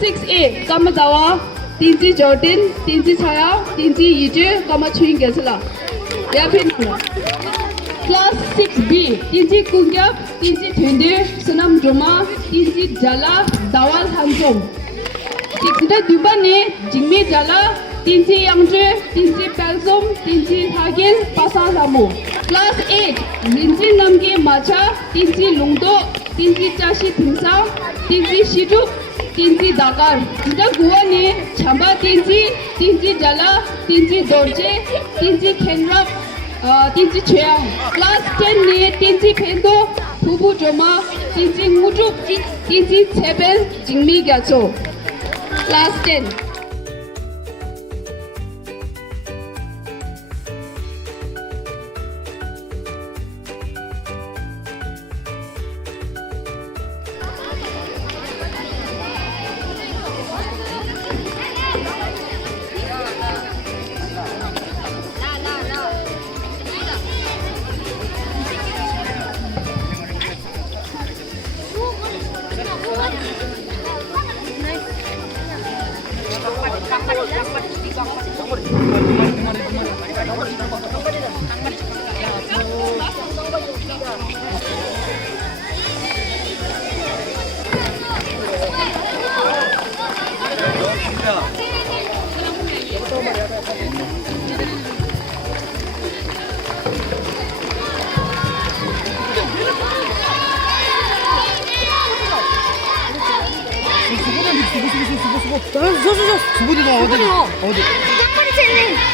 6A, Kamadawa, Tinji Jordan, Tinji Chaya, Tinji Yiju, Kama Chuin Gatsel. Class 6B, Tinji Kungyap, Tinji Tundir, Sunam Joma, Tinji Jala, Dawal Hanjom. 6대 Dubani, Jingmi Jala, Tinji Yangzhe, Tinji Pelsom, Tinji Hagin, Pasasamu. Class 8, Rinji Namgi Macha, Tinji Lungdo, Tinji Chashi Tingsa, Tinji Shijuk, Tinji Dakar. Ida Guani, Chamba Tinji, Tinji Jala, Tinji Dorje, Tinji Kangra, Tinji Cheang. Class 10 ni Tinji Pendo, Pupu Joma, Tinji Ngujuk, Tinji Tsebel, Jingmi Gatsel. Class 10. 수분이가 어디? 쌍머리 챌린지.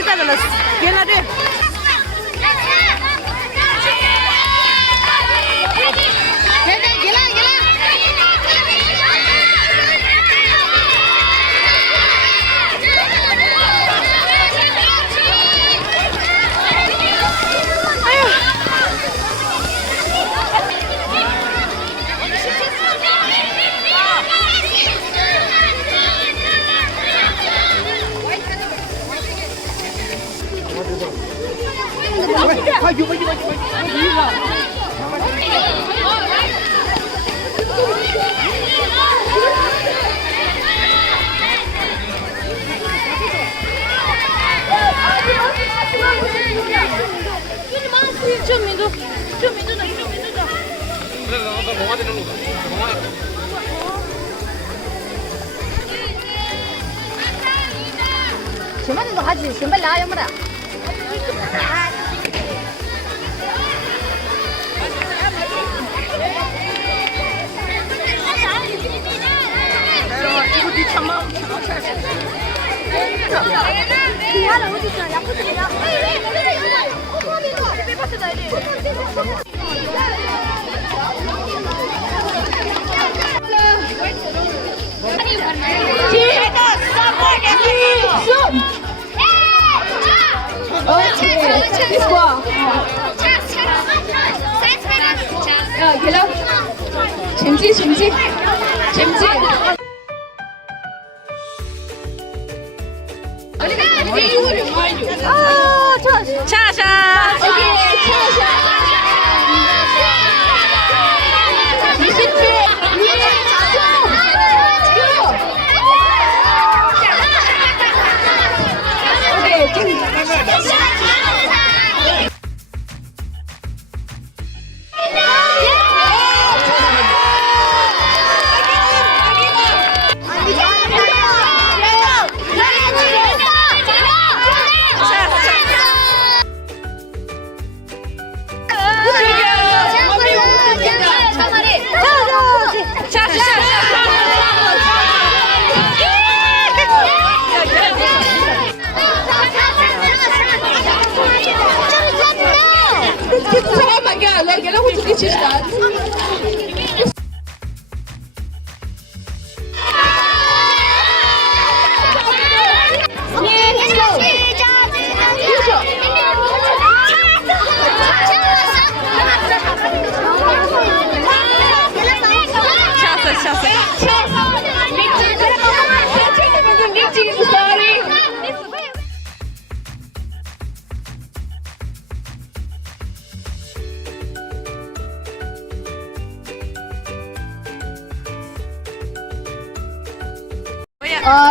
식사들은 연락해. 신발도 하지. 신발 나야 뭐라. 잼지. 차샤.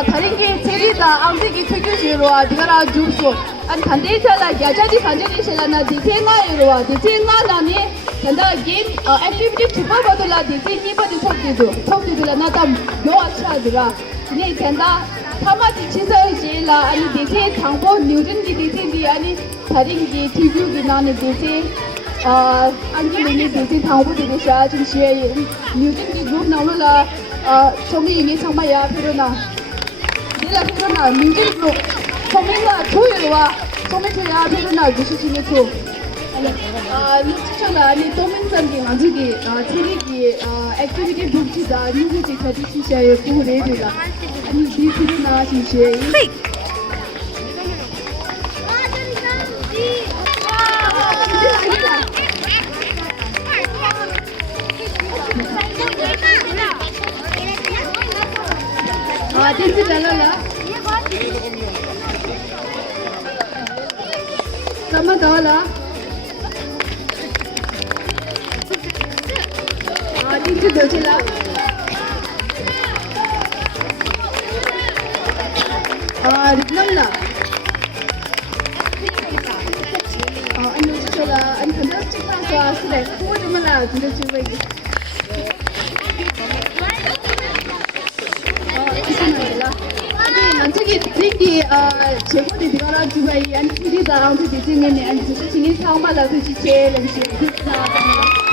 다른 게 제리다 앙색이 특유시로와 니가라 주소 안 반대에서라 야자지 반전이실라나 디테나이로와 디테나나니 단다 게임 액티비티 투바바들라 디테니바디 톱디들라 나담 요아차드라 니 단다 타마지 치서시라 아니 디테 당보 뉴전지 디테디 아니 다른 게 특유기 나는 디테 안기는 디테 당보 디테샤 진시에 뉴전지 그룹 나올라 정리이 상마야 페로나 니라 페로나 민진로 소민가 조율와 소민초야 페로나 주시시메초 아니 니치초나 아니 도민산기 만지기 체리기 액티비티 북치다 뉴지지 가지시샤에 부레들라 아니 니 페로나 진시에 Distt dalala. Sama dala. Distt dojela. Rimlamla. Anu chola an khandas chikna kwa sile ko jumala jule chubai. 저기 저기 제목이 들어라 주바이 안 틀리다 안 틀리지는 안 주시니 상마다 주시 제일 음식 나왔습니다.